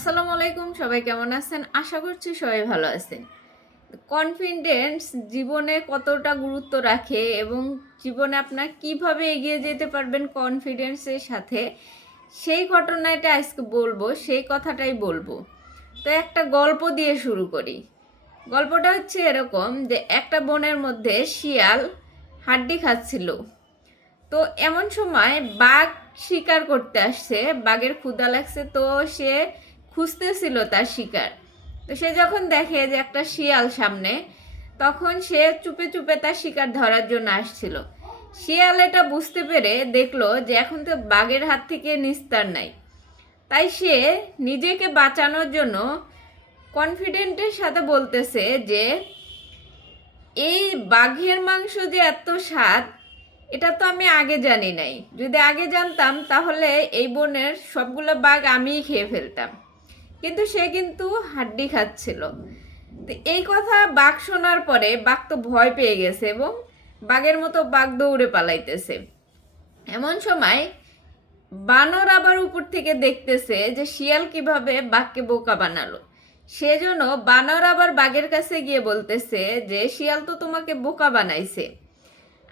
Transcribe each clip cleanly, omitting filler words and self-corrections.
আসসালামু আলাইকুম, সবাই কেমন আছেন? আশা করছি সবাই ভালো আছেন। কনফিডেন্স জীবনে কতটা গুরুত্ব রাখে এবং জীবনে আপনার কিভাবে এগিয়ে যেতে পারবেন কনফিডেন্সের সাথে, সেই ঘটনাটা আজকে বলবো, সেই কথাটাই বলবো। তো একটা গল্প দিয়ে শুরু করি। গল্পটা হচ্ছে এরকম যে একটা বনের মধ্যে শিয়াল হাড্ডি খাচ্ছিল। তো এমন সময় বাঘ শিকার করতে আসছে, বাঘের ক্ষুধা লাগছে, তো সে খুঁজতেছিল তার শিকার। তো সে যখন দেখে যে একটা শিয়াল সামনে, তখন সে চুপে চুপে তার শিকার ধরার জন্য আসছিল। শিয়াল এটা বুঝতে পেরে দেখলো যে এখন তো বাঘের হাত থেকে নিস্তার নাই, তাই সে নিজেকে বাঁচানোর জন্য কনফিডেন্টের সাথে বলতেছে যে এই বাঘের মাংস যে এত স্বাদ, এটা তো আমি আগে জানি নাই। যদি আগে জানতাম তাহলে এই বনের সবগুলো বাঘ আমিই খেয়ে ফেলতাম। কিন্তু সে কিন্তু হাড্ডি খাচ্ছিল। তো এই কথা বাঘ শোনার পরে বাঘ তো ভয় পেয়ে গেছে এবং বাঘের মতো বাঘ দৌড়ে পালাইতেছে। এমন সময় বানর আবার উপর থেকে দেখতেছে যে শিয়াল কিভাবে বাঘকে বোকা বানালো। সেজন্য বানর আবার বাঘের কাছে গিয়ে বলতেছে যে শিয়াল তো তোমাকে বোকা বানাইছে,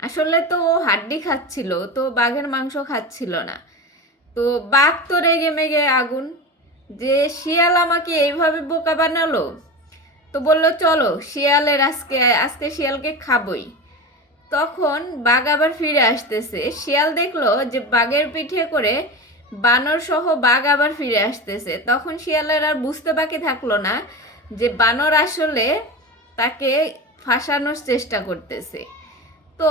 আসলে তো ও হাড্ডি খাচ্ছিল, তো বাঘের মাংস খাচ্ছিল না। তো বাঘ তো রেগে মেগে আগুন যে শিয়াল আমাকে এইভাবে বোকা বানালো। তো বললো চলো শিয়ালের আজকে আজকে শিয়ালকে খাবই। তখন বাঘ আবার ফিরে আসতেছে, শিয়াল দেখলো যে বাঘের পিঠে করে বানর সহ বাঘ আবার ফিরে আসতেছে। তখন শিয়ালের আর বুঝতে বাকি থাকলো না যে বানর আসলে তাকে ফাঁসানোর চেষ্টা করতেছে। তো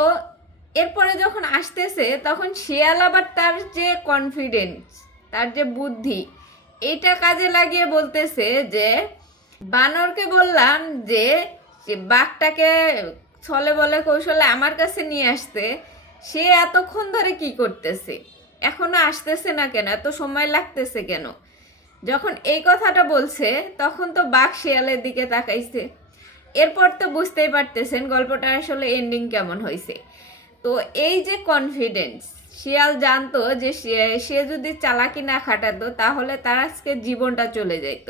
এরপরে যখন আসতেছে তখন শিয়াল আবার তার যে কনফিডেন্স, তার যে বুদ্ধি, এইটা কাজে লাগিয়ে বলতেছে যে বানরকে বললাম যে বাঘটাকে ছলে বলে কৌশলে আমার কাছে নিয়ে আসতে, সে এতক্ষণ ধরে কি করতেছে, এখনো আসতেছে না কেন, এত সময় লাগতেছে কেন? যখন এই কথাটা বলছে তখন তো বাঘ শিয়ালের দিকে তাকাইছে। এরপর তো বুঝতেই পারতেছেন গল্পটা আসলে এন্ডিং কেমন হয়েছে। তো এই যে কনফিডেন্স, শিয়াল জানতো যে সে যদি চালাকি না খাটাতো তাহলে তার আজকে জীবনটা চলে যেত।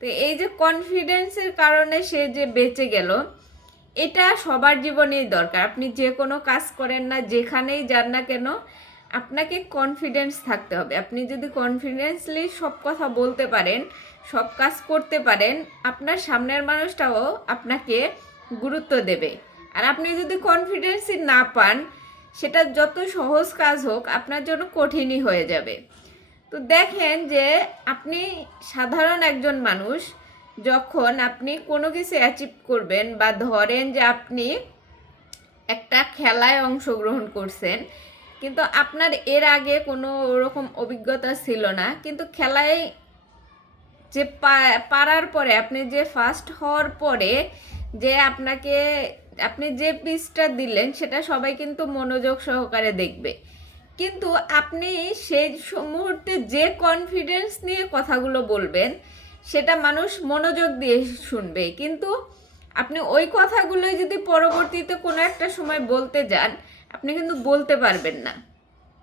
তো এই যে কনফিডেন্সের কারণে সে যে বেঁচে গেল, এটা সবার জীবনেই দরকার। আপনি যে কোনো কাজ করেন না, যেখানেই যান না কেন, আপনাকে কনফিডেন্স থাকতে হবে। আপনি যদি কনফিডেন্সলি সব কথা বলতে পারেন, সব কাজ করতে পারেন, আপনার সামনের মানুষটাও আপনাকে গুরুত্ব দেবে। আর আপনি যদি কনফিডেন্সই না পান, সেটা যত সহজ কাজ হোক আপনার জন্য কঠিনই হয়ে যাবে। তো দেখেন যে আপনি সাধারণ একজন মানুষ, যখন আপনি কোনো কিছু অ্যাচিভ করবেন, বা ধরেন যে আপনি একটা খেলায় অংশগ্রহণ করছেন, কিন্তু আপনার এর আগে কোনো ওরকম অভিজ্ঞতা ছিল না, কিন্তু খেলায় যে পারার পরে, আপনি যে ফার্স্ট হওয়ার পরে যে আপনি যে পিচটা দিলেন সেটা সবাই কিন্তু মনোযোগ সহকারে দেখবে, কিন্তু আপনি সেই মুহূর্তে যে কনফিডেন্স নিয়ে কথাগুলো বলবেন সেটা মানুষ মনোযোগ দিয়ে শুনবে। কিন্তু আপনি ওই কথাগুলোই যদি পরবর্তীতে কোনো একটা সময় বলতে যান, আপনি কিন্তু বলতে পারবেন না,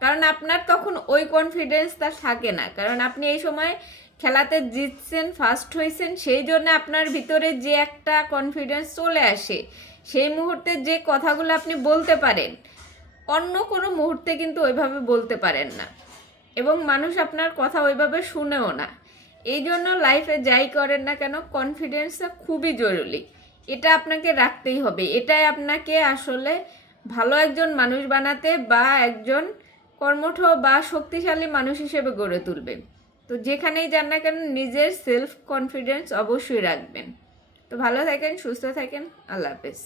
কারণ আপনার তখন ওই কনফিডেন্সটা থাকে না। কারণ আপনি এই সময় খেলাতে জিতছেন, ফার্স্ট হয়েছেন, সেই জন্য আপনার ভিতরে যে একটা কনফিডেন্স চলে আসে, সেই মুহূর্তে যে কথাগুলো আপনি বলতে পারেন, অন্য কোনো মুহূর্তে কিন্তু ওইভাবে বলতে পারেন না, এবং মানুষ আপনার কথা ওইভাবে শুনেও না। এই জন্য লাইফে যাই করেন না কেন, কনফিডেন্সটা খুবই জরুরি। এটা আপনাকে রাখতেই হবে। এটাই আপনাকে আসলে ভালো একজন মানুষ বানাতে বা একজন কর্মঠ বা শক্তিশালী মানুষ হিসেবে গড়ে তুলবে। তো যেখানেই যান না কেন নিজের সেলফ কনফিডেন্স অবশ্যই রাখবেন। তো ভালো থাকেন, সুস্থ থাকেন, আল্লাহ হাফেজ।